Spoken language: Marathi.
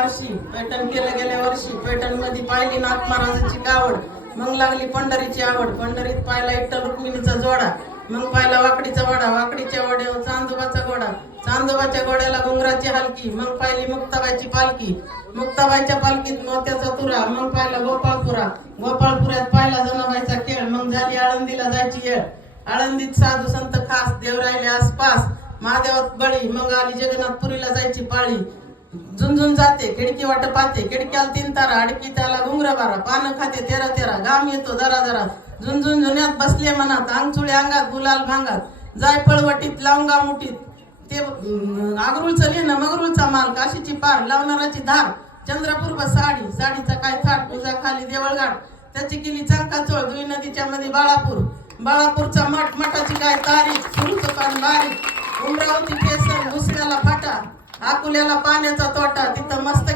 वर्षी पैठण केलं गेल्या वर्षी पैठण मध्ये पाहिली नाथ महाराजांची कावड, मग लागली पंढरीची आवड. पंढरीत पाहिला विठ्ठल रुक्मिणीचा जोडा, मग पाहिला वाकडीचा वडा, वाकडीच्या वड्यावर चांदोबाचा घोडा, चांदोबाच्या घोड्याला घुंगराची हलकी, मग पाहिली मुक्ताबाईची पालखी, मुक्ताबाईच्या पालखीत मोत्याचा तुरा, मग पाहिला गोपाळपुरा, गोपाळपुऱ्यात पाहिला जनाबाईचा खेळ, मग झाली आळंदीला जायची येळ. आळंदीत साधू संत खास, देव राहिले आसपास, महादेवात बळी, मग आली जगन्नाथपुरीला जायची पाळी. झुंझुन जाते खिडकी वाट पाहते, खिडक्याला 3 तारा, अडकी त्याला घुंगर बारा, पानं खाते 13 घाम येतो जरा जरा. झुंझुन जुन्यात बसले मनात, अंगचुळे अंगात गुलाल भांगात, जायफळ वटीत लावंगा मुठीत, ते आगरूळचं लेणं मगरूळचा माल, काशीची पार लावणाराची धार, चंद्रपूर साडी, साडीचा काय थाट, तुझा खाली देवळघाट, त्याची केली चांका चोळ, दुई नदीच्या मध्ये बाळापूर, बाळापूरचा मठ, मठाची काय तारीख, सुरूचं पान बारीक, उमरावती केसर, मुसळ्याला फाटा, अकोल्याला पाण्याचा तोटा, तिथं मस्त